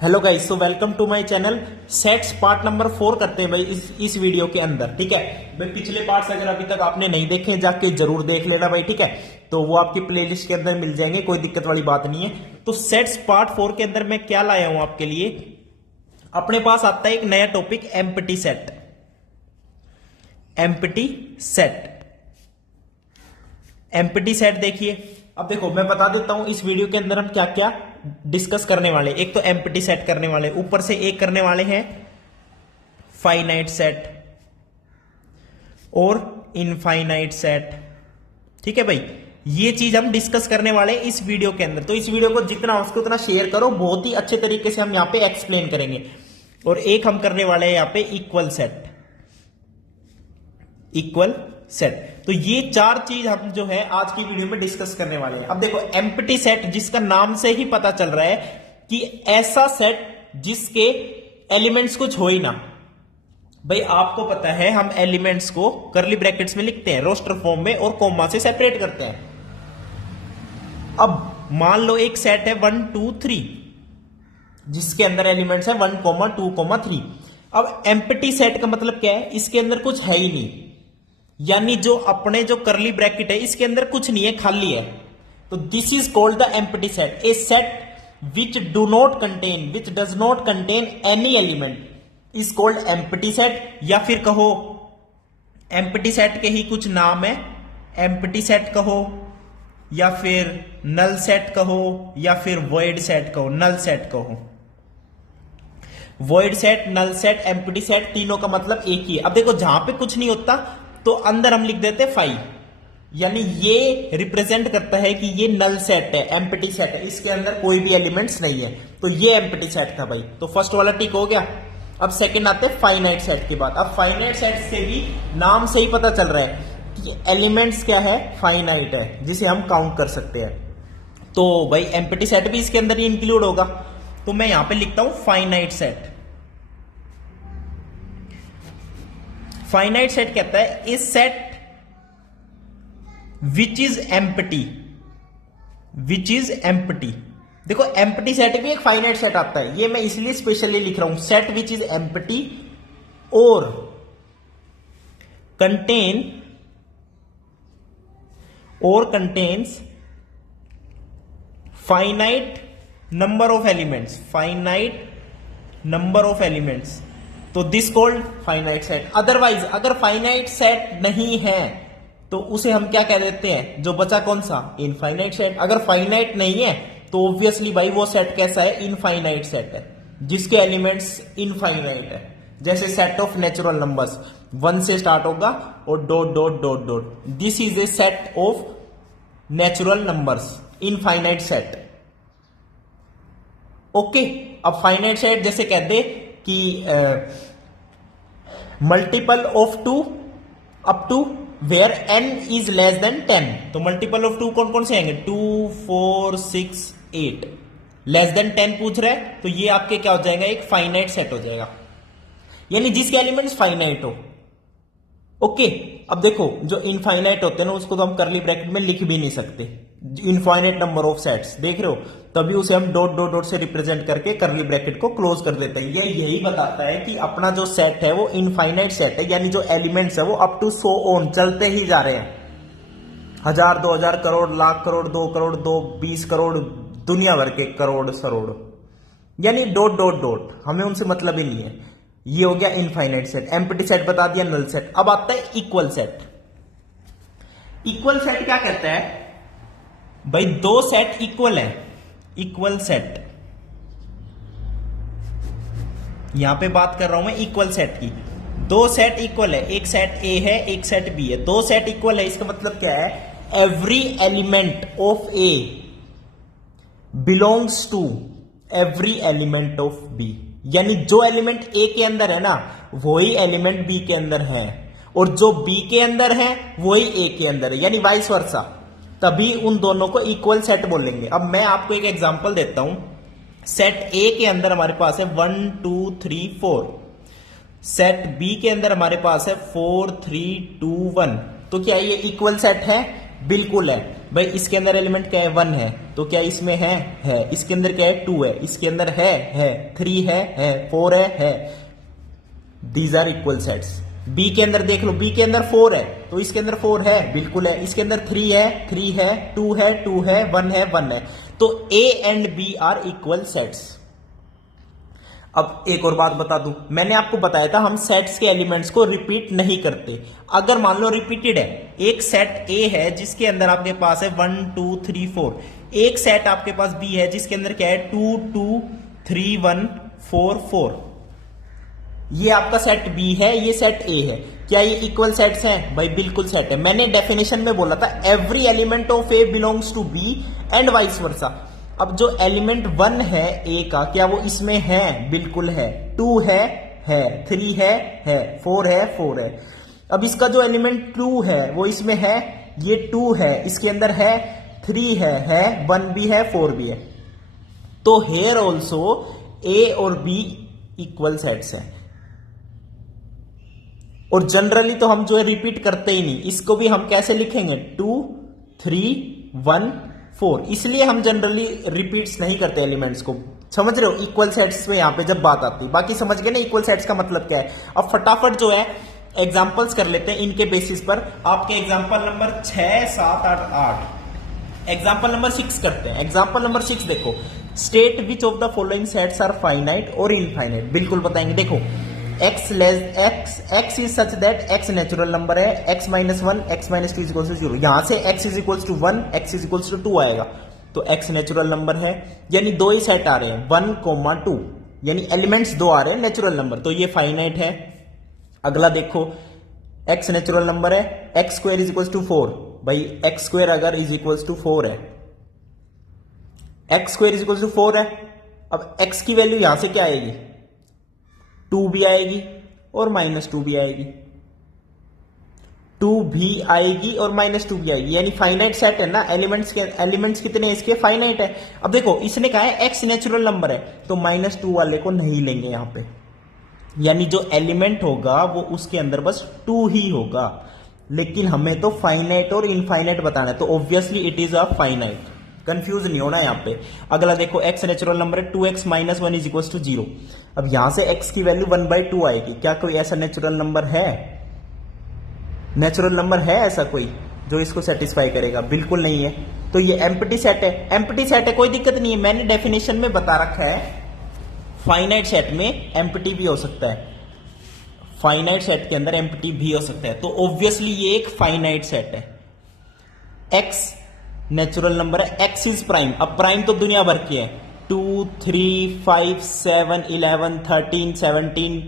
Hello guys, so welcome to my channel. Sets part number 4 करते हैं भाई इस वीडियो के अंदर। ठीक है भाई, पिछले पार्ट्स अगर अभी तक आपने नहीं देखे जाके जरूर देख लेना भाई। ठीक है, तो वो आपकी प्लेलिस्ट के अंदर मिल जाएंगे, कोई दिक्कत वाली बात नहीं है। तो सेट्स पार्ट 4 के अंदर मैं क्या लाया हूं आपके लिए, अपने पास आता है एक नया topic, empty set. Empty set, empty set देखिए। अब देखो मैं बता देता हूं इस वीडियो के अंदर हम क्या क्या डिस्कस करने वाले। एक तो एम्प्टी सेट करने वाले, ऊपर से एक करने वाले हैं फाइनाइट सेट और इनफाइनाइट सेट। ठीक है भाई, ये चीज हम डिस्कस करने वाले हैं इस वीडियो के अंदर। तो इस वीडियो को जितना हो सके उतना शेयर करो, बहुत ही अच्छे तरीके से हम यहां पे एक्सप्लेन करेंगे। और एक हम करने वाले हैं यहां पे इक्वल सेट। इक्वल सेट, तो ये चार चीज हम जो है आज की वीडियो में डिस्कस करने वाले हैं। अब देखो एम्प्टी सेट, जिसका नाम से ही पता चल रहा है कि ऐसा सेट जिसके एलिमेंट्स कुछ हो ही ना। भाई आपको पता है हम एलिमेंट्स को कर्ली ब्रैकेट्स में लिखते हैं, रोस्टर फॉर्म में, और कोमा से सेपरेट करते हैं। अब मान लो एक सेट है 1 2 3 जिसके अंदर एलिमेंट्स है 1 2 3। अब एम्प्टी सेट का मतलब क्या है, इसके अंदर कुछ है ही नहीं, यानी जो अपने जो करली ब्रैकेट है इसके अंदर कुछ नहीं है, खाली है। तो this is called the empty set. A set which do not contain, which does not contain any element is called empty set. या फिर कहो एम्प्टी सेट के ही कुछ नाम है, एम्प्टी सेट कहो, या फिर नल सेट कहो, या फिर वॉइड सेट कहो, नल सेट कहो। Void set, null set, empty set, तीनों का मतलब एक ही है। अब देखो जहां पे कुछ नहीं होता तो अंदर हम लिख देते फाइव, यानी ये रिप्रेजेंट करता है कि ये नल सेट है, एम्प्टी सेट है, इसके अंदर कोई भी एलिमेंट्स नहीं है। तो ये एम्प्टी सेट था भाई। तो फर्स्ट वाला टिक हो गया। अब सेकंड आते हैं फाइनाइट सेट की बात। अब फाइनाइट सेट से भी नाम से ही पता चल रहा है कि एलिमेंट्स क्या है, फाइनाइट है, जिसे हम काउंट कर सकते हैं। तो भाई एम्प्टी सेट भी इसके अंदर ही इंक्लूड होगा। तो मैं यहां पे लिखता हूं फाइनाइट सेट। फाइनाइट सेट कहता है is set which is empty, which is empty. देखो एम्प्टी सेट भी एक फाइनाइट सेट आता है, ये मैं इसलिए स्पेशली लिख रहा हूं, सेट विच इज एम्प्टी और कंटेन और contains finite number of elements, finite number of elements. तो this called finite set. Otherwise अगर फाइनाइट सेट नहीं है तो उसे हम क्या कह देते हैं, जो बचा कौन सा, इनफाइनाइट सेट। अगर फाइनाइट नहीं है तो ऑब्वियसली भाई वो सेट कैसा है, इनफाइनाइट सेट है, जिसके एलिमेंट्स इनफाइनाइट है। जैसे सेट ऑफ नेचुरल नंबर्स 1 से स्टार्ट होगा और dot dot dot dot, this is a set of natural numbers, infinite set. Okay, अब फाइनाइट सेट जैसे कह दे कि multiple of 2 up to where n is less than 10। तो मल्टीपल ऑफ 2 कौन कौन से आएंगे, 2 4 6 8। लेस देन 10 पूछ रहा है तो ये आपके क्या हो जाएगा, एक फाइनाइट सेट हो जाएगा, यानी जिसके एलिमेंट्स फाइनाइट हो। ओके, अब देखो जो इनफाइनाइट होते हैं ना उसको तो हम करली ब्रैकेट में लिख भी नहीं सकते। इनफाइनाइट नंबर ऑफ सेट्स देख रहे हो, तभी उसे हम डॉट डॉट डॉट से रिप्रेजेंट करके करली ब्रैकेट को क्लोज कर देते हैं। ये यही बताता है कि अपना जो सेट है वो इनफाइनाइट सेट है, यानी जो एलिमेंट्स है वो अप टू सो ऑन चलते ही जा रहे हैं। 1000 2000 करोड़, लाख करोड़, 2 करोड़, 20 करोड़, दुनिया भर के करोड़ सरोड़, यानी डॉट डॉट डॉट, हमें उनसे मतलब ही नहीं है। ये हो गया इनफाइनाइट सेट। एम्प्टी सेट बता दिया, नल सेट। अब आता है इक्वल सेट। इक्वल सेट क्या कहता है भाई, दो सेट इक्वल है, इक्वल सेट। यहां पे बात कर रहा हूं मैं इक्वल सेट की। दो सेट इक्वल है, एक सेट ए है एक सेट बी है, दो सेट इक्वल है। इसका मतलब क्या है, every element of A belongs to every element of B, यानी जो एलिमेंट ए के अंदर है ना वही एलिमेंट बी के अंदर है, और जो बी के अंदर है वही ए के अंदर है, यानी वाइस वर्सा। तभी उन दोनों को इक्वल सेट बोलेंगे। अब मैं आपको एक एग्जांपल देता हूं। सेट ए के अंदर हमारे पास है 1 2 3 4, सेट बी के अंदर हमारे पास है 4 3 2 1। तो क्या ये इक्वल सेट है, बिल्कुल है। भाई इसके अंदर एलिमेंट क्या है, 1 है, तो क्या इसमें है, इसके अंदर क्या है, 2 है, इसके अंदर है, 3 है, 4 है, these are equal sets. B के अंदर देख लो, बी के अंदर 4 है, तो इसके अंदर 4 है, बिल्कुल है, इसके अंदर 3 है, 3 है, 2 है, 2 है, 1 है, 1 है, तो A and B are equal sets. अब एक और बात बता दूं, मैंने आपको बताया था हम सेट्स के एलिमेंट्स को रिपीट नहीं करते। अगर मान लो रिपीटेड है, एक सेट ए है जिसके अंदर आपके पास है 1 2 3 4, एक सेट आपके पास बी है जिसके अंदर क्या है 2 2 3 1 4 4, ये आपका सेट बी है, ये सेट ए है, क्या ये इक्वल सेट्स हैं? भाई बिल्कुल सेट है। मैंने डेफिनेशन में बोला था every element of A belongs to B and vice versa. अब जो एलिमेंट 1 है ए का, क्या वो इसमें है? बिल्कुल है। 2 है, 3 है, 4 है, 4 है। अब इसका जो एलिमेंट 2 है वो इसमें है, ये 2 है, इसके अंदर है, 3 है, 1 भी है, 4 भी है। तो हेयर ऑल्सो ए और बी इक्वल सेट्स हैं। और जनरली तो हम जो है रिपीट करते ही नहीं, इसको भी हम कैसे लिखेंगे 2 3 1 4, इसलिए हम जनरली रिपीट्स नहीं करते एलिमेंट्स को। समझ रहे हो इक्वल सेट्स में यहां पे जब बात आती है। बाकी समझ गए ना इक्वल सेट्स का मतलब क्या है। अब फटाफट जो है एग्जांपल्स कर लेते हैं इनके बेसिस पर। आपके एग्जांपल नंबर 6 7 8 एग्जांपल नंबर 6 करते हैं। एग्जांपल नंबर 6 देखो, state which of the following sets are finite और इनफाइनाइट। बिल्कुल बताएंगे। देखो x is such that x natural number है, x minus 1 x minus 2 equal to 0, यहां से x is equal to 1 x is equal to 2 आएगा, तो x नेचुरल नंबर है। यानी दो ही सेट आ रहे हैं 1 2, यानी एलिमेंट्स दो आ रहे हैं नेचुरल नंबर, तो ये फाइनाइट है। अगला देखो x नेचुरल नंबर है, x square is equal to 4, भाई x स्क्वायर अगर इज इक्वल टू 4 है, x square is equal to 4 है, अब x की वैल्यू यहां से क्या आएगी 2 भी आएगी और -2 भी आएगी, 2 भी आएगी और -2 भी आएगी, यानी फाइनाइट सेट है ना। एलिमेंट्स कितने इसके फाइनाइट है। अब देखो इसने कहा है x नेचुरल नंबर है, तो -2 वाले को नहीं लेंगे यहां पे, यानी जो एलिमेंट होगा वो उसके अंदर बस 2 ही होगा। लेकिन हमें तो फाइनाइट और इनफाइनाइट बताना है, तो obviously it is a finite, confuse नहीं होना यहां पे। अगला देखो x नेचुरल नंबर है, 2x minus 1 is equal to 0। अब यहां से x की वैल्यू 1/2 आएगी। क्या कोई ऐसा नेचुरल नंबर है? नेचुरल नंबर है ऐसा कोई जो इसको सेटिस्फाई करेगा? बिल्कुल नहीं है। तो ये एम्प्टी सेट है, एम्प्टी सेट है, कोई दिक्कत नहीं है। मैंने डेफिनेशन में बता रखा है फाइनाइट सेट में एम्प्टी भी हो सकता है, फाइनाइट सेट के अंदर एम्प्टी भी हो सकता है, तो ऑब्वियसली ये एक फाइनाइट सेट है। x नेचुरल नंबर है, x इज प्राइम। अब प्राइम तो दुनिया भर की है, 2 3 5 7 11 13 17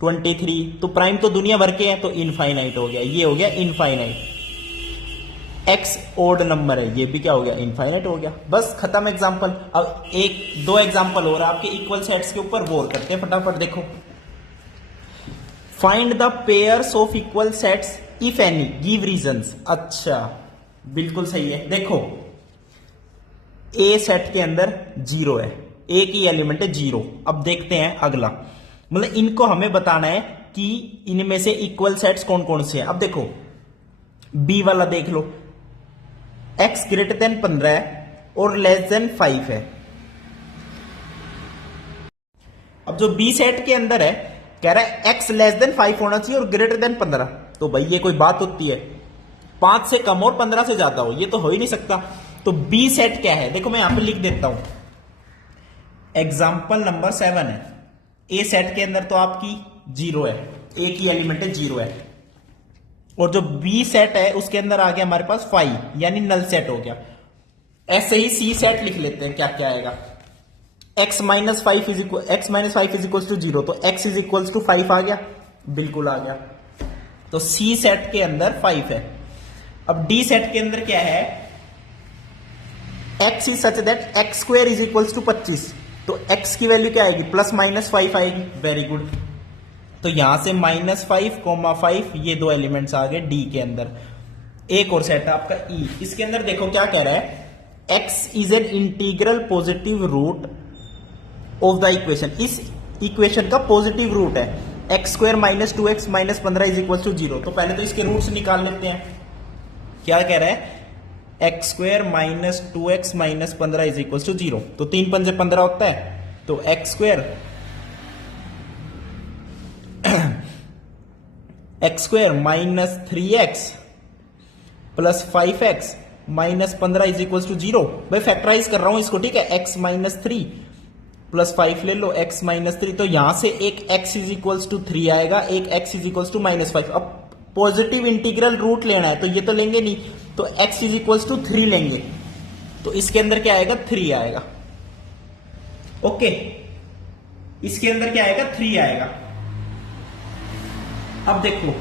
23, तो प्राइम तो दुनिया भर के हैं, तो इनफाइनाइट हो गया, ये हो गया इनफाइनाइट। x ओड नंबर है, ये भी क्या हो गया इनफाइनाइट हो गया। बस खत्म एग्जांपल। अब एक दो एग्जांपल हो रहा है आपके इक्वल सेट्स के ऊपर, वो करते हैं फटाफट। देखो find the pairs of equal sets if any, give reasons. अच्छा बिल्कुल सही है। देखो ए सेट के अंदर 0 है, ए की एलिमेंट है 0। अब देखते हैं अगला, मतलब इनको हमें बताना है कि इनमें से इक्वल सेट्स कौन कौन से हैं। अब देखो बी वाला देख लो, x ग्रेटर देन 15 है और लेस देन 5 है। अब जो बी सेट के अंदर है कह रहा है x लेस देन 5 होना चाहिए और ग्रेटर देन 15, तो भाई ये कोई बात होती है? 5 से कम और 15 से ज्यादा हो, ये तो हो ही नहीं सकता। तो बी सेट क्या है, देखो मैं यहां पे लिख देता हूं, एग्जाम्पल नंबर 7 है। ए सेट के अंदर तो आपकी 0 है, ए की एलिमेंट है 0 है, और जो बी सेट है उसके अंदर आ गया हमारे पास 5, यानी नल सेट हो गया। ऐसे ही सी सेट लिख लेते हैं, क्या क्या आएगा, x minus 5 is equal to 0, तो x इज इक्वल टू 5 आ गया, बिल्कुल आ गया। तो सी सेट के अंदर 5 है। अब डी सेट के अंदर क्या है, x is such that x square is equal to 25, तो x की वैल्यू क्या आएगी +-5 आएगी। Very good. तो यहां से -5, ये दो एलिमेंट्स आ गए डी के अंदर। एक और सेट है आपका ई, इसके अंदर देखो क्या कह रहा है, x is an integral positive root of the equation. इस इक्वेशन का पॉजिटिव रूट है x square minus 2x minus 15 is equal to 0। तो पहले तो इसके रूट्स निकाल लेते हैं। क्या कह रहा है, x square minus 2x minus 15 is equal to 0। तो 3 पंजे 15 होता है, तो x square minus 3x plus 5x minus 15 is equal to 0। भाई फैक्टराइज कर रहा हूं इसको, ठीक है। x माइनस 3 प्लस 5 ले लो, x माइनस 3, तो यहां से एक x इज इक्वल टू 3 आएगा, एक x is equal to minus 5। अब पॉजिटिव इंटीग्रल रूट लेना है, तो ये तो लेंगे नहीं, तो x इज इक्वल टू 3 लेंगे, तो इसके अंदर क्या आएगा, 3 आएगा। ओके, इसके अंदर क्या आएगा, 3 आएगा। अब देखो,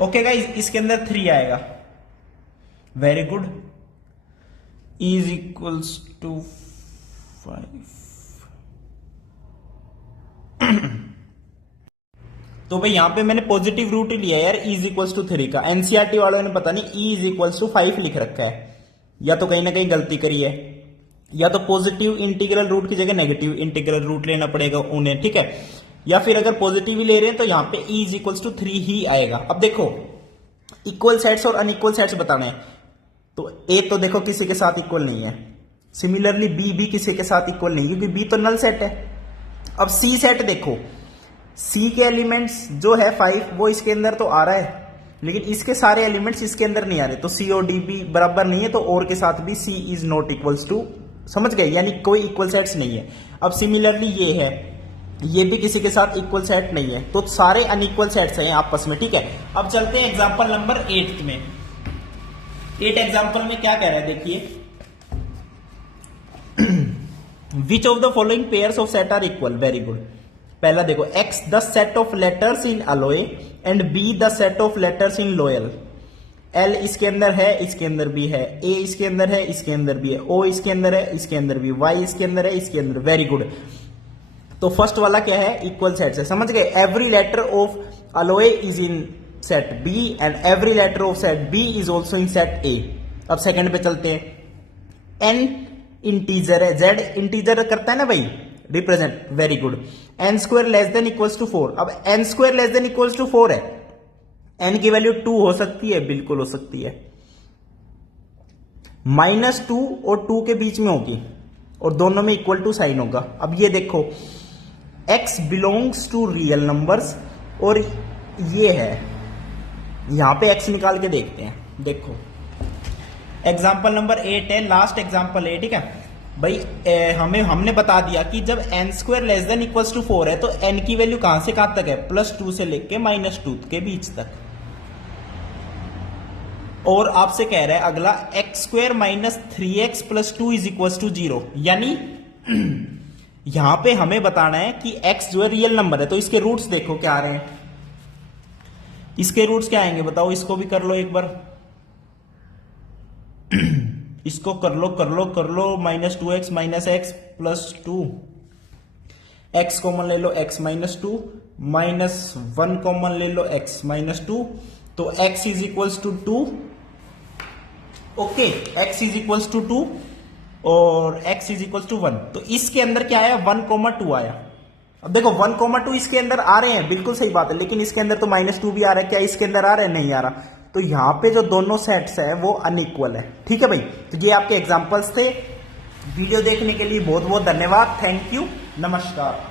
ओके गाइस, इसके अंदर 3 आएगा। Very good. Is equals to 5। तो भाई यहां पे मैंने पॉजिटिव रूट ही लिया यार, इज इक्वल्स टू 3 का। एनसीईआरटी वालों ने पता नहीं ई इज इक्वल्स टू 5 लिख रखा है, या तो कहीं ना कहीं गलती करी है, या तो पॉजिटिव इंटीग्रल रूट की जगह नेगेटिव इंटीग्रल रूट लेना पड़ेगा उन्हें, ठीक है। या फिर अगर पॉजिटिव ही ले रहे हैं तो यहां पे ई इज इक्वल्स टू 3 ही आएगा। अब देखो, इक्वल सेट्स और अनइक्वल सेट्स बताने हैं, तो ए तो देखो किसी के साथ इक्वल नहीं है, सिमिलरली बी भी किसी के साथ इक्वल नहीं, क्योंकि बी तो नल सेट है। अब सी सेट देखो, सी के एलिमेंट्स जो है 5 वो इसके अंदर तो आ रहा है, लेकिन इसके सारे एलिमेंट्स इसके अंदर नहीं आ रहे, तो सी और डी भी बराबर नहीं है, तो और के साथ भी सी इज नॉट इक्वल्स टू, समझ गए, यानी कोई इक्वल सेट्स नहीं है। अब सिमिलरली ये है, ये भी किसी के साथ इक्वल सेट नहीं है, तो सारे अनइक्वल सेट्स हैं आपस में, ठीक है। अब चलते हैं एग्जांपल नंबर 8 में। 8 एग्जांपल में क्या कह रहा है, देखिए, which of the following pairs of set are equal. Very good. पहला देखो, x the set of letters in alloy and b the set of letters in loyal. l इसके अंदर है, इसके अंदर भी है, a इसके अंदर है, इसके अंदर भी है, o इसके अंदर है, इसके अंदर भी, y इसके अंदर है, इसके अंदर। Very good. तो फर्स्ट वाला क्या है, इक्वल सेट है, समझ गए। Every letter of alloy is in set B and every letter of set B is also in set A। अब सेकंड पे चलते हैं। n इंटीजर है, z इंटीजर करता है ना भाई, represent. Very good. n square less than equals to 4। अब n square less than equals to 4 है, n की वैल्यू 2 हो सकती है, बिल्कुल हो सकती है, -2 और 2 के बीच में होगी, और दोनों में इक्वल टू साइन होगा। अब ये देखो, x belongs to real numbers, और ये है, यहां पे x निकाल के देखते हैं। देखो, एग्जाम्पल नंबर 8 है, लास्ट एग्जाम्पल है, ठीक है भाई। हमने बता दिया कि जब n square less than equals to 4 है, तो n की वैल्यू कहां से कहां तक है, +2 से लेके -2 के बीच तक। और आपसे कह रहा है अगला, x square minus 3x plus 2 is equals to 0, यानी यहां पे हमें बताना है कि x जो है रियल नंबर है, तो इसके रूट्स देखो क्या आ रहे हैं। इसके रूट्स क्या आएंगे बताओ, इसको भी कर लो एक बार, इसको कर लो -2x minus x plus 2, x common ले लो, x माइनस 2, -1 कॉमन ले लो, x माइनस 2, तो x is equals to 2। Okay, x is equals to 2 और x इज इक्वल्स टू 1। तो इसके अंदर क्या आया, 1,2 आया। अब देखो 1,2 इसके अंदर आ रहे हैं, बिल्कुल सही बात है, लेकिन इसके अंदर तो -2 भी आ रहा है, क्या इसके अंदर आ रहा है, नहीं आ रहा। तो यहां पे जो दोनों सेट्स है वो अनइक्वल है, ठीक है भाई। तो ये आपके एग्जांपल्स थे। वीडियो देखने के लिए बहुत बहुत धन्यवाद, थैंक यू, नमस्कार।